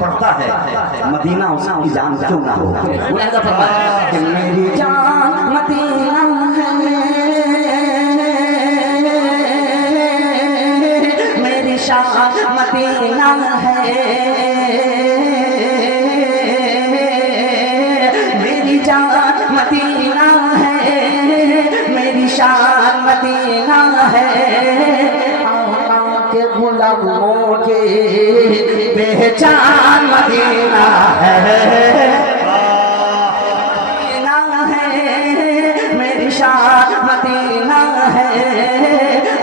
پڑھتا ہے مدینہ اس کی جان کیوں نہ ہو. ملاحظہ فرمائیں کہ میری جان مدینہ ہے، میری شان مدینہ ہے، میری جان مدینہ ہے، میری شان مدینہ ہے. کے غلاموں کی پہچان مدینہ ہے، مدینہ ہے، میری شان مدینہ ہے.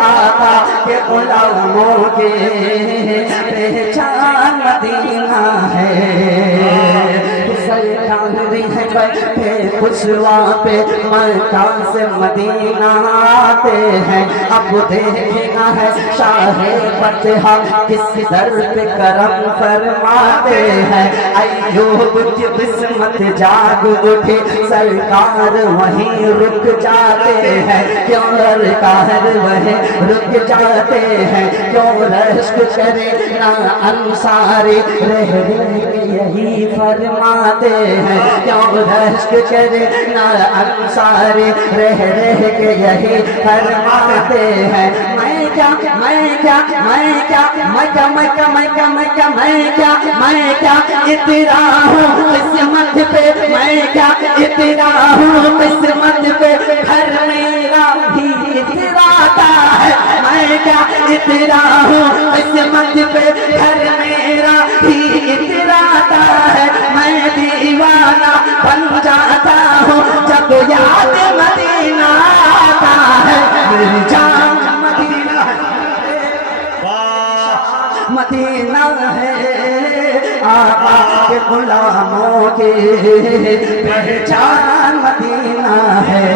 آقا کے غلاموں کی پہچان مدینہ ہے. سرکاری ہے بیٹھے خشوا پہ مکہ سے مدینہ آتے ہیں. اب دیکھنا ہے شاہ فتح کس در پہ کرم فرماتے ہیں. ایوب کی قسمت جاگ اٹھی سرکار وہیں رک جاتے ہیں. کیوں سرکار وہیں رک جاتے ہیں؟ کیوں رشک کرے نہ انصاری رہ یہی فرماتے ہیں. کیوں رشک کرے نہ انصاری رہ کے یہی فرماتے ہیں. میں کیا اترا ہوں قسمت پہ، میں کیا اترا ہوں قسمت پہ، گھر میرا بھی اتراتا ہے. میں کیا اترا ہوں قسمت پہ، گھر میرا بھی اتراتا ہے. میں دیوانہ بن جاتا ہوں جب یاد مدینہ آتا ہے. میری جان مدینہ مدینہ ہے، آقا کے غلاموں کی پہچان مدینہ ہے.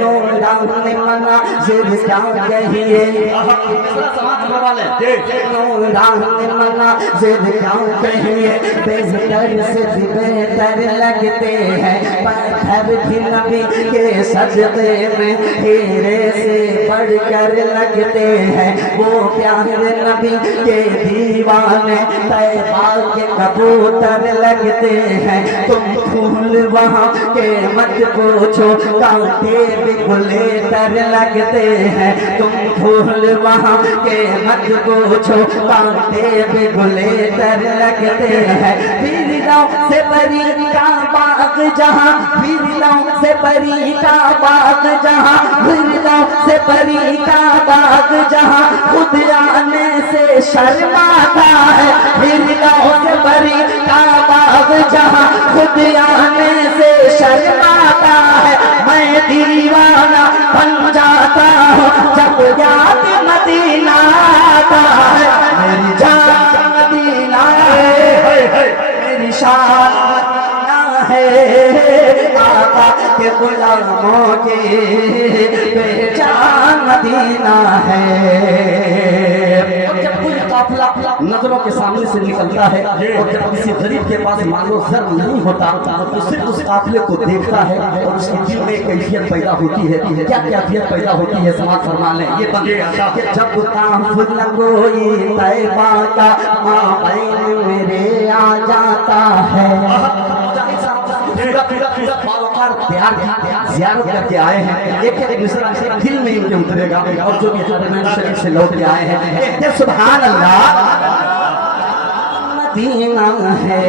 نورانی مناظر کیا کہیے، نورانی مناظر کیا کہیے، بہتر سے بھی بہتر لگتے ہیں. پتھر بھی نبی کے صدقے میں ہیرے سے بڑھ کر لگتے ہیں. وہ پیارے نبی کے دیوانے طیبہ کے کبوتر لگتے ہیں. تم پھول وہاں کے مت پوچھو، کانٹے بھی گلے تر لگتے ہیں. تم پھول وہاں کے مت پوچھو، کانٹے بھی گلے تر لگتے ہیں. پھروں سے پری کا باغ جہاں، پھروں سے پری کا باغ جہاں، پھروں سے پری کا باغ جہاں خود آنے سے شرماتا ہے. پھروں سے پری کا باغ جہاں خود آنے سے شرماتا ہے. میں دیوانہ بن جاتا ہوں جب یاد مدینہ آتا ہے. میری جان مدینہ ہے، میری شان مدینہ ہے. آقا کے غلاموں کی پہچان مدینہ ہے. جب کوئی قافلہ نظروں کے سامنے سے نکلتا ہے اور جب کسی غریب کے پاس مال و زر نہیں ہوتا تو صرف اس قافلے کو دیکھتا ہے اور اس کے دل میں کیفیت پیدا ہوتی ہے. کیا کیفیت پیدا ہوتی ہے سماعت فرما لیں. یہ کہ جب قافلہ کوئی طیبہ کا مابین میرے آ جاتا ہے، زیارت کر کے آئے ہیں، ایک ایک مصرع دل میں ان کے اترے گا. اور جو بھی حرمین شریف سے لوٹ کے آئے ہیں، سبحان اللہ مدینہ ہے.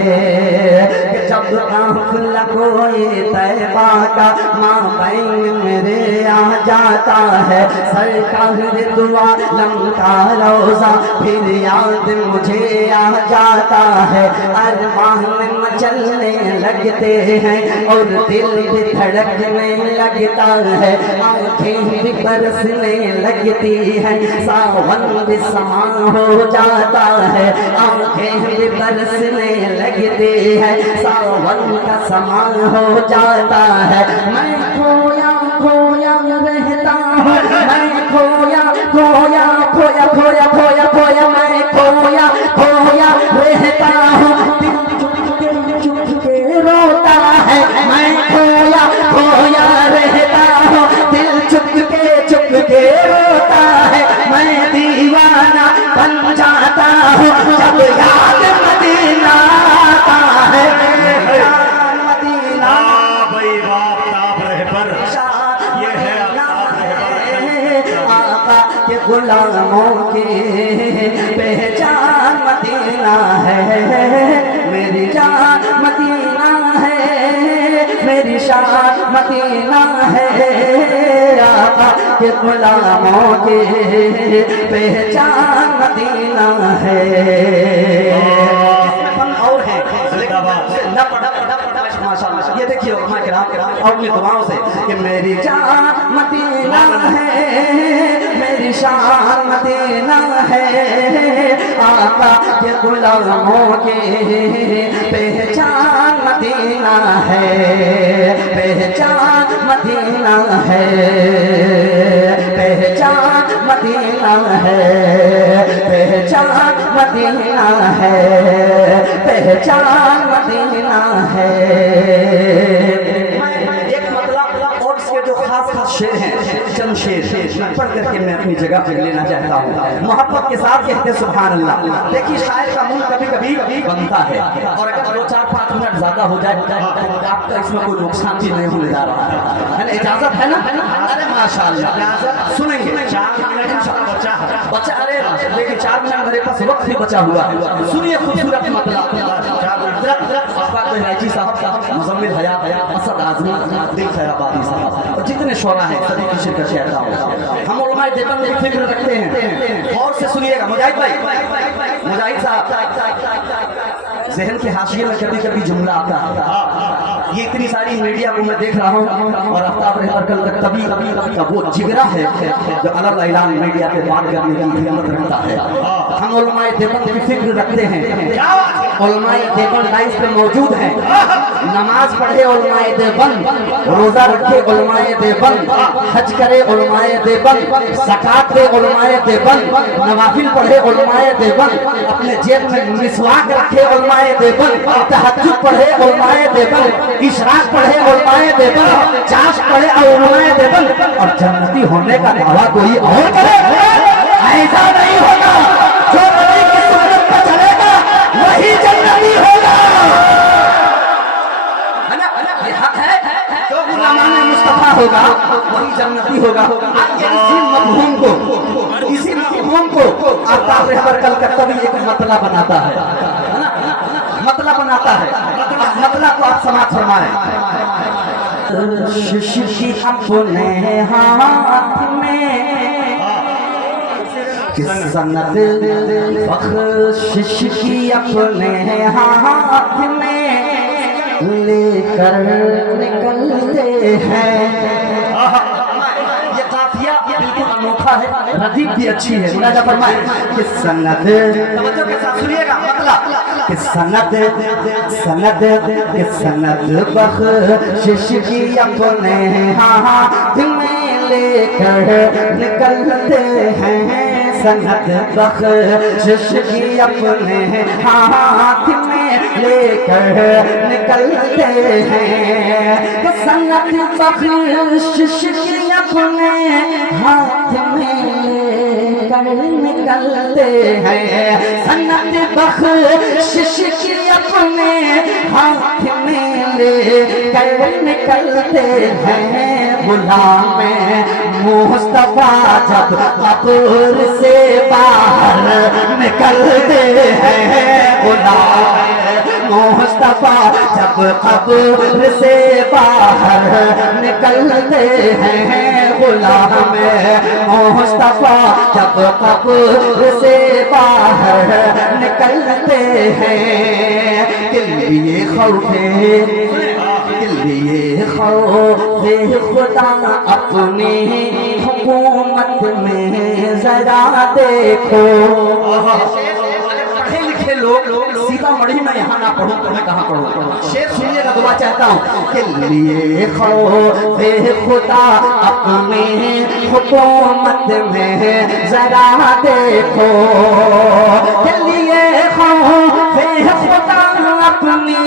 کہ جب قافلہ کوئی طیبہ کا مابین میرے آ جاتا ہے، سرکار دعا لمکا روزہ پھر یاد مجھے آ جاتا ہے. ارمان مچلنے لگتے ہیں اور دل بھی دھڑکنے لگتا ہے. آنکھیں بھی برسنے لگتی ہیں، ساون بھی سما ہو جاتا ہے. آنکھیں بھی برسنے لگتی ہے، ساون کا سما ہو جاتا ہے. میں کھویا کھویا رہتا ہوں، میں کھویا کھویا کھویا کھویا کھویا کھویا میں کھویا کھویا رہتا ہوں. دل چپ کے روتا ہے، میں کھویا کھویا رہتا ہوں. دل چپ کے روتا ہے. میں دیوانہ بن جاتا ہوں جب یاد کے غلاموں کی پہچان مدینہ ہے، میری جان مدینہ ہے، میری شان مدینہ ہے، آقا کے غلاموں کی پہچان مدینہ ہے۔ اور ہے یہ دیکھیے علماء کرام اپنی دعاؤں سے کہ میری جان مدینہ ہے، میری شان مدینہ ہے، آقا کے غلاموں کی پہچان مدینہ ہے، پہچان مدینہ ہے، پہچان مدینہ ہے، پہچان مدینہ ہے، پہچان مدینہ ہے۔ ایک مطلب اور اس کے جو خاص خاص شعر ہیں، چند شعر میں پڑھ کر کے میں اپنی جگہ پہ لینا چاہتا ہوں، محبت کے ساتھ کہتے سبحان اللہ۔ دیکھیے شاعر کا منہ کبھی کبھی بنتا ہے، اور اگر 2-4-5 منٹ زیادہ ہو جائے تو آپ کا اس میں کوئی نقصان بھی نہیں ہونے جا رہا ہے، اجازت ہے نا؟ ارے ماشاءاللہ سنیں گے بچہ، ارے لیکن 4 منٹ میرے پاس وقت بھی بچا ہوا ہے، سنیے خوبصورت مطلب۔ رائچی صاحب کا مزمل حیات اسد اعظمی دل خیر آبادی صاحب اور جتنے شعراء ہیں سبھی کی شرکت چاہتا ہوں۔ ہم علماء دیوبند کی فکر رکھتے ہیں، غور سے سنیے گا مجاہد بھائی، مجاہد صاحب ذہن کے حاشیے میں کبھی کبھی جملہ آتا ہے، یہ اتنی ساری میڈیا کو میں دیکھ رہا ہوں، اور آفتاب رہبر کل تک کبھی کا وہ جگرا ہے جو الگ اعلان میڈیا پہ بات کرنے کی ہمت رکھتا ہے۔ ہم علماء دیوبند کی فکر رکھتے ہیں، علماء دیوبند لائف پہ موجود ہیں، نماز پڑھے علماء دیوبند، روزہ رکھے علماء دیوبند، حج کرے علماء دیوبند، زکات دے علماء دیوبند، نوافل پڑھے علماء دیوبند، اپنے جیب میں مسواک رکھے علماء دیوبند، تہجد پڑھے علماء دیوبند، اشراق پڑھے علماء دیوبند، چاش پڑھے علماء دیوبند، اور جنتی ہونے کا دعویٰ کوئی اور کرے؟ ایسا نہیں ہوگا، جو نبی کی سنت پہ چلے گا وہی جنتی ہوگا۔ یہ حق ہے، جو غلامان مصطفیٰ ہوگا وہی جنتی ہوگا۔ اسی مفہوم کو آفتاب رہبر کلکتہ بھی ایک مطلب بناتا ہے، مطلب بناتا ہے، مطلب کو آپ سماعت فرمائیں۔ ششی اپنے ہاتھ میں سند بخشش کی اپنے ہاتھ میں لے کر نکلتے ہیں۔ یہ قافیہ بالکل انوکھا ہے، ردیف بھی اچھی ہے، ملاحظہ فرمائیں کہ سند، توجہ کے ساتھ سنیے گا مطلب کہ سند بخشش کی اپنے ہاتھ میں لے کر نکلتے ہیں، سند بخشش کی اپنے ہاتھ میں لے کر نکلتے ہیں، سند بخشش کی اپنے ہاتھ میں لے کر نکلتے ہیں، سند بخشش کی اپنے ہاتھ میں لے کر نکلتے ہیں، غلام مصطفیٰ جب قبر سے باہر نکلتے ہیں، غلام مصطفیٰ جب قبر سے باہر نکلتے ہیں، غلام مصطفیٰ جب قبر سے باہر نکلتے ہیں، کے لیے خوف خدا اپنی حکومت میں ذرا دیکھو۔ پڑھے لکھے لوگ سیتا مڑھی میں یہاں نہ پڑھوں تو میں کہاں پڑھوں؟ شعر سنیے گا، دعا چاہتا ہوں کہ لیے خوف خدا اپنی حکومت میں ذرا دیکھو، کہ لیے خوف خدا اپنی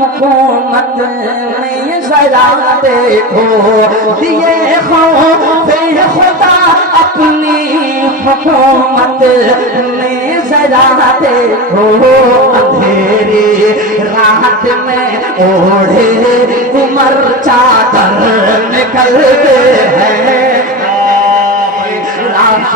حکومت میں ذرا دیکھو، لیے خوف خدا اپنی حکومت میں ذرا دیکھو، اندھیری رات میں اوڑھے عمر چادر نکلتے ہیں، لاش